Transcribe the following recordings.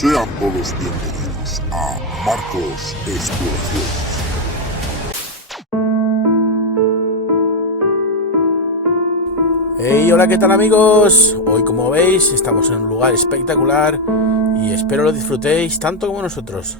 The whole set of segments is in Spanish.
Sean todos bienvenidos a Marcos Exploraciones. Hey, hola, ¿qué tal amigos? Hoy, como veis, estamos en un lugar espectacular y espero lo disfrutéis tanto como nosotros.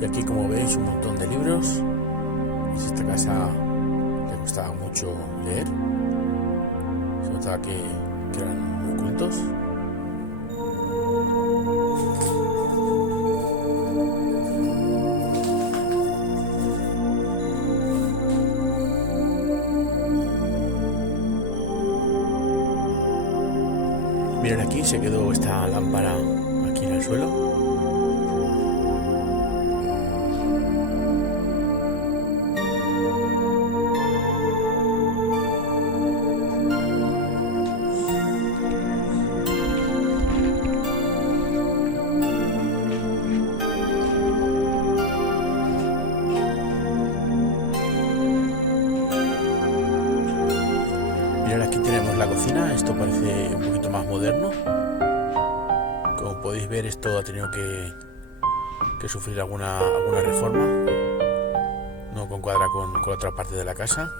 Y aquí, como veis, un montón de libros. Pues esta casa le gustaba mucho leer. Se notaba que eran muy cultos. Miren, aquí se quedó esta lámpara aquí en el suelo. Mirad, aquí tenemos la cocina. Esto parece un poquito más moderno. Como podéis ver, esto ha tenido que sufrir alguna reforma. No concuadra con la otra parte de la casa.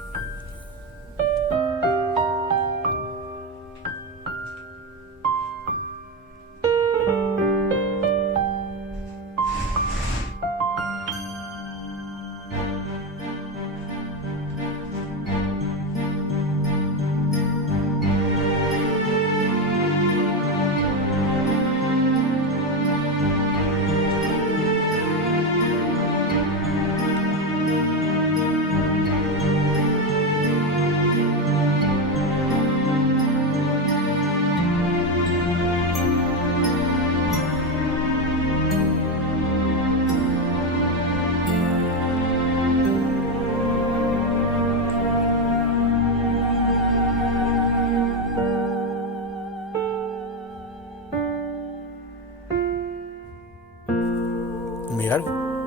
Mirad,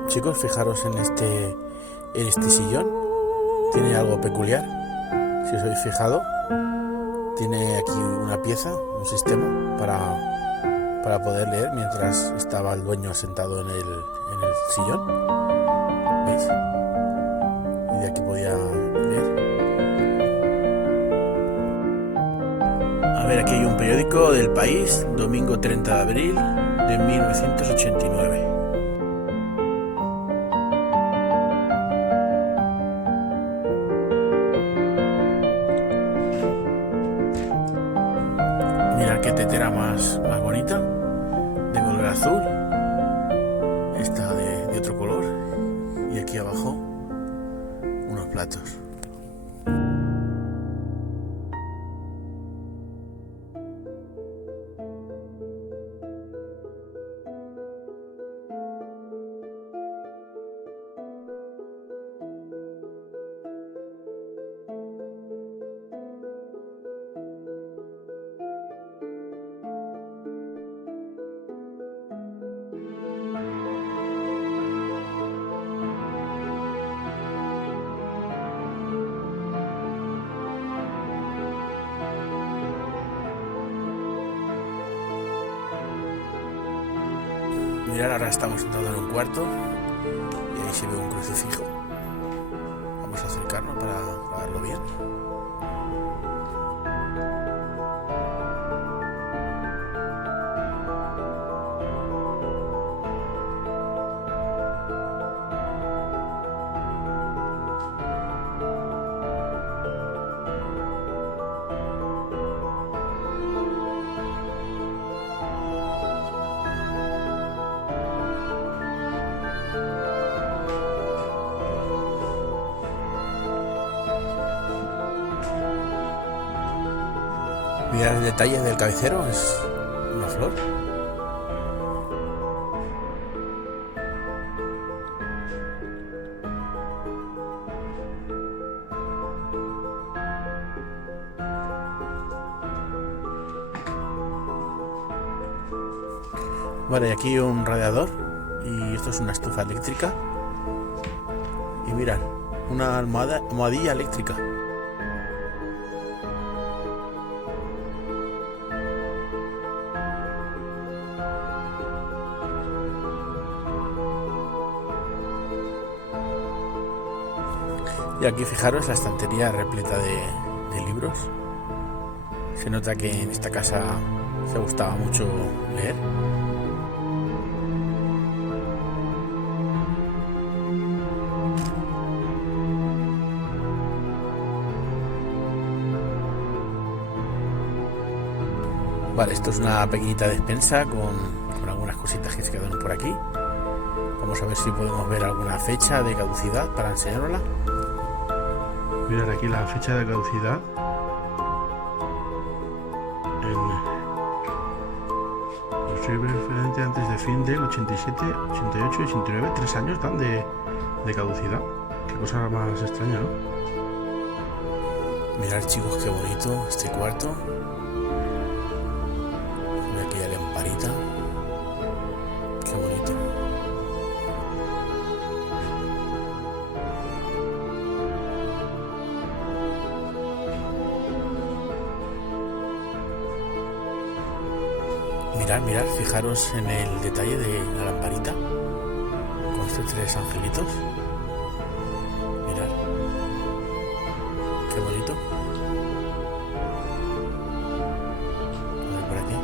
chicos, fijaros en este sillón. Tiene algo peculiar. Si os habéis fijado, tiene aquí una pieza, un sistema para poder leer mientras estaba el dueño sentado en el sillón. ¿Veis? Y de aquí podía leer. A ver, aquí hay un periódico del País, domingo 30 de abril de 1989. Mirad qué tetera más bonita, de color azul. Esta de otro color. Y aquí abajo unos platos. Mirad, ahora estamos entrando en un cuarto y ahí se ve un crucifijo. Vamos a acercarnos para verlo bien. Mirad el detalle del cabecero, es una flor. Vale, y aquí un radiador y esto es una estufa eléctrica. Y mirad, una almohadilla eléctrica. Y aquí fijaros la estantería repleta de libros. Se nota que en esta casa se gustaba mucho leer. Vale, esto es una pequeñita despensa con algunas cositas que se quedaron por aquí. Vamos a ver si podemos ver alguna fecha de caducidad para enseñárosla. Mirad aquí la fecha de caducidad construir preferentemente antes de fin del 87, 88 y 89. 3 años dan de caducidad. Qué cosa más extraña, ¿no? Mirad, chicos, qué bonito este cuarto. Mira aquella lamparita. Qué bonito. Mirad, fijaros en el detalle de la lamparita con estos 3 angelitos. Mirad, qué bonito. A ver por aquí.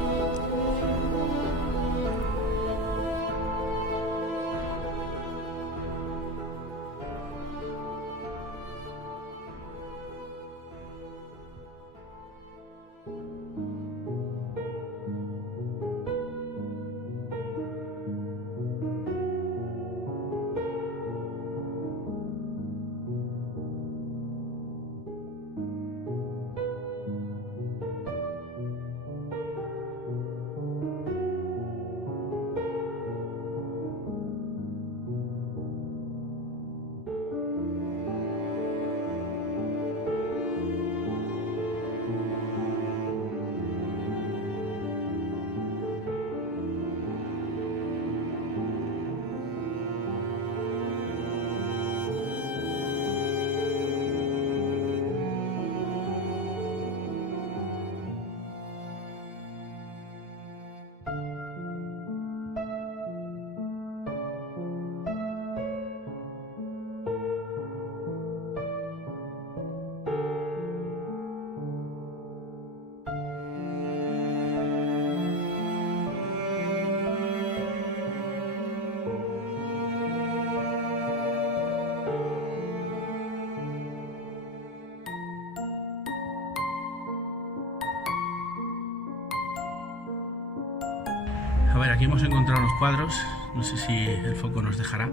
A ver, aquí hemos encontrado unos cuadros, no sé si el foco nos dejará.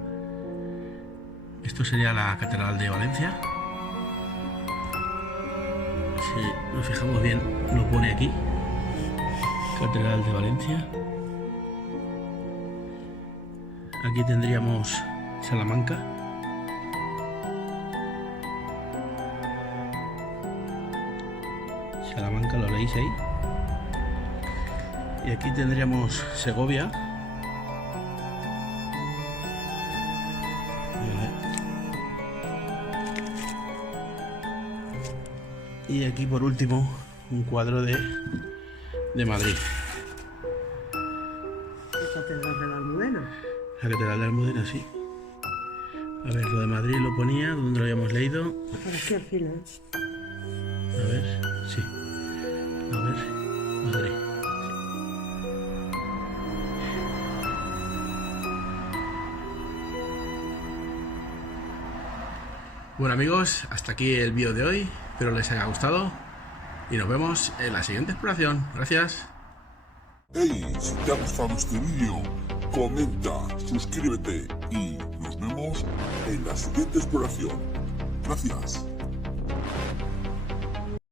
Esto sería la Catedral de Valencia. Si nos fijamos bien, lo pone aquí. Catedral de Valencia. Aquí tendríamos Salamanca. Salamanca, lo leéis ahí. Y aquí tendríamos Segovia. Y aquí por último un cuadro de Madrid. La Catedral de la Almudena. La Catedral de la Almudena, sí. A ver, lo de Madrid lo ponía, ¿dónde lo habíamos leído? Por aquí al final. A ver, sí. A ver, Madrid. Bueno amigos, hasta aquí el vídeo de hoy, espero les haya gustado y nos vemos en la siguiente exploración. Gracias. Hey, si te ha gustado este vídeo, comenta, suscríbete y nos vemos en la siguiente exploración. Gracias.